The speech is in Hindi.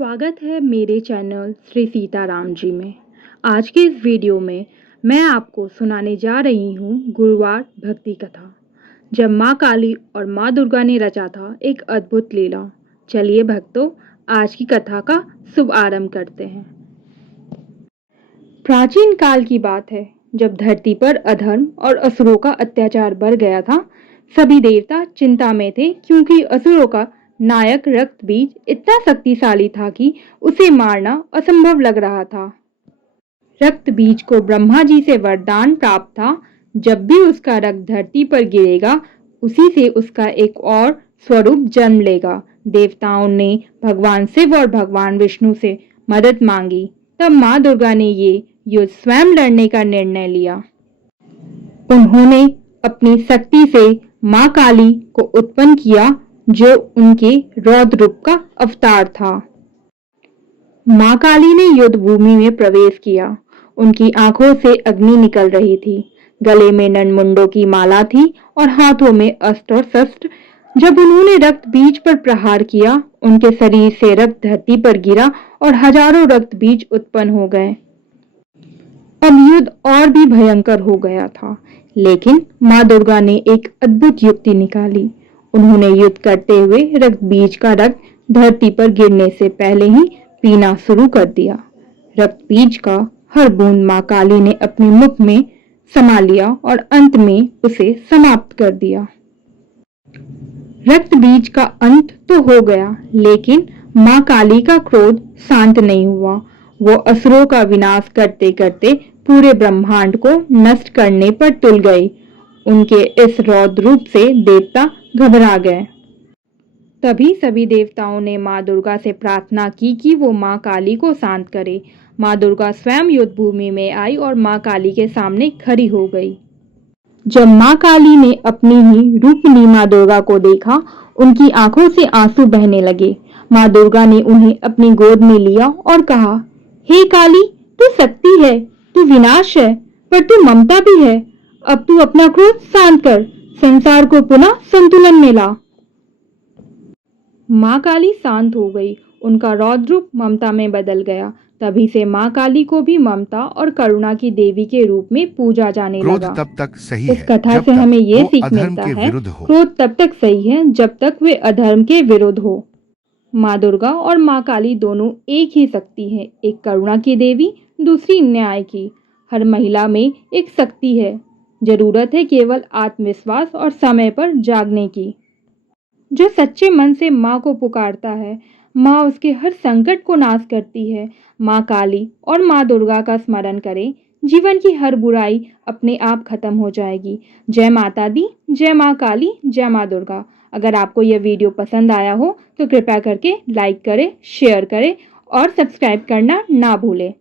स्वागत है मेरे चैनल श्री सीताराम जी में। आज के इस वीडियो में मैं आपको सुनाने जा रही हूँ गुरुवार भक्ति कथा, जब माँ काली और माँ दुर्गा ने रचा था एक अद्भुत लीला। चलिए भक्तों, आज की कथा का शुभ आरंभ करते हैं। प्राचीन काल की बात है, जब धरती पर अधर्म और असुरों का अत्याचार बढ़ गया था। सभी देवता चिंता में थे, क्योंकि असुरों का नायक रक्त बीज इतना शक्तिशाली था कि उसे मारना असंभव लग रहा था। रक्त बीज को ब्रह्मा जी से वरदान प्राप्त था, जब भी उसका रक्त धरती पर गिरेगा, उसी से उसका एक और स्वरूप जन्म लेगा। देवताओं ने भगवान शिव और भगवान विष्णु से मदद मांगी। तब माँ दुर्गा ने ये युद्ध स्वयं लड़ने का निर्णय लिया। उन्होंने अपनी शक्ति से माँ काली को उत्पन्न किया, जो उनके रौद्र रूप का अवतार था। माँ काली ने युद्ध भूमि में प्रवेश किया। उनकी आंखों से अग्नि निकल रही थी, गले में नरमुंडों की माला थी और हाथों में अस्त्र और शस्त्र। जब उन्होंने रक्त बीज पर प्रहार किया, उनके शरीर से रक्त धरती पर गिरा और हजारों रक्त बीज उत्पन्न हो गए। अब युद्ध और भी भयंकर हो गया था, लेकिन माँ दुर्गा ने एक अद्भुत युक्ति निकाली। उन्होंने युद्ध करते हुए रक्त बीज का रक्त धरती पर गिरने से पहले ही पीना शुरू कर दिया। रक्त बीज का हर बूंद माँ काली ने अपने मुख में समा लिया और अंत में उसे समाप्त कर दिया। रक्त बीज का अंत तो हो गया, लेकिन माँ काली का क्रोध शांत नहीं हुआ। वो असुरों का विनाश करते करते पूरे ब्रह्मांड को नष्ट करने पर तुल गई। उनके इस रौद्र रूप से देवता घबरा गए। तभी सभी देवताओं ने माँ दुर्गा से प्रार्थना की कि वो माँ काली को शांत करे। माँ दुर्गा स्वयं युद्ध भूमि में आई और माँ काली के सामने खड़ी हो गई। जब माँ काली ने अपनी ही रूपनी माँ दुर्गा को देखा, उनकी आंखों से आंसू बहने लगे। माँ दुर्गा ने उन्हें अपनी गोद में लिया और कहा, हे काली, तू शक्ति है, तू विनाश है, पर तू ममता भी है। अब तू अपना क्रोध शांत कर, संसार को पुनः संतुलन में ला। माँ काली शांत हो गई। उनका रौद्र रूप ममता में बदल गया। तभी से माँ काली को भी ममता और करुणा की देवी के रूप में पूजा जाने लगा। क्रोध तब तक सही इस है कथा जब से हमें ये वो सीख अधर्म मिलता के है, विरुद्ध हो। क्रोध तब तक सही है जब तक वे अधर्म के विरुद्ध हो। माँ दुर्गा और माँ काली दोनों एक ही शक्ति है, एक करुणा की देवी, दूसरी न्याय की। हर महिला में एक शक्ति है, जरूरत है केवल आत्मविश्वास और समय पर जागने की। जो सच्चे मन से माँ को पुकारता है, माँ उसके हर संकट को नाश करती है। माँ काली और माँ दुर्गा का स्मरण करें, जीवन की हर बुराई अपने आप खत्म हो जाएगी। जय माता दी, जय माँ काली, जय माँ दुर्गा। अगर आपको यह वीडियो पसंद आया हो तो कृपया करके लाइक करें, शेयर करें और सब्सक्राइब करना ना भूलें।